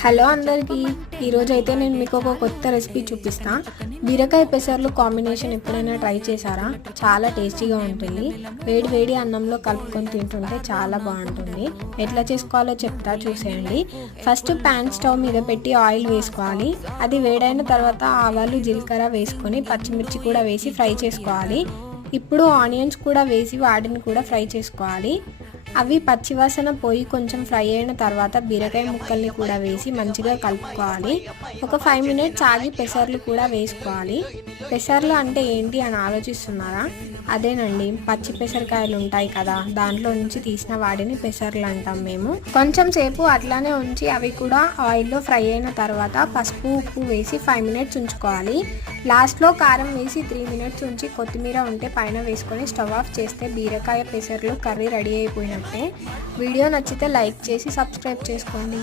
Hello అందరికీ, ఈరోజు అయితే నేను మీకు ఒక కొత్త రెసిపీ చూపిస్తా. బీరకాయ పెసర్లు కాంబినేషన్ ఎప్పుడైనా ట్రై చేశారా? చాలా టేస్టీగా ఉంటుంది. వేడి వేడి అన్నంలో కలుపుకొని తింటుంటే చాలా బాగుంటుంది. ఎట్లా చేసుకోవాలో చెప్తా, చూసేయండి. ఫస్ట్ ప్యాన్ స్టవ్ మీద పెట్టి ఆయిల్ వేసుకోవాలి. అది వేడైన తర్వాత ఆవాలు జీలకర్ర వేసుకొని పచ్చిమిర్చి కూడా వేసి ఫ్రై చేసుకోవాలి. ఇప్పుడు ఆనియన్స్ కూడా వేసి వాటిని కూడా ఫ్రై చేసుకోవాలి. అవి పచ్చివాసన పోయి కొంచెం ఫ్రై అయిన తర్వాత బీరకాయ ముక్కల్ని కూడా వేసి మంచిగా కలుపుకోవాలి. ఒక 5 మినిట్స్ ఆగి పెసర్లు కూడా వేసుకోవాలి. పెసర్లు అంటే ఏంటి అని ఆలోచిస్తున్నారా? అదేనండి, పచ్చి పెసరకాయలు ఉంటాయి కదా, దాంట్లో నుంచి తీసిన వాటిని పెసర్లు అంటాం మేము. కొంచెం సేపు అట్లానే ఉంచి అవి కూడా ఆయిల్లో ఫ్రై అయిన తర్వాత పసుపు ఉప్పు వేసి 5 మినిట్స్ ఉంచుకోవాలి. లాస్ట్లో కారం వేసి 3 మినిట్స్ ఉంచి కొత్తిమీర ఉంటే పైన వేసుకొని స్టవ్ ఆఫ్ చేస్తే బీరకాయ పెసర్లు కర్రీ రెడీ అయిపోయినట్టే. వీడియో నచ్చితే లైక్ చేసి సబ్స్క్రైబ్ చేసుకోండి.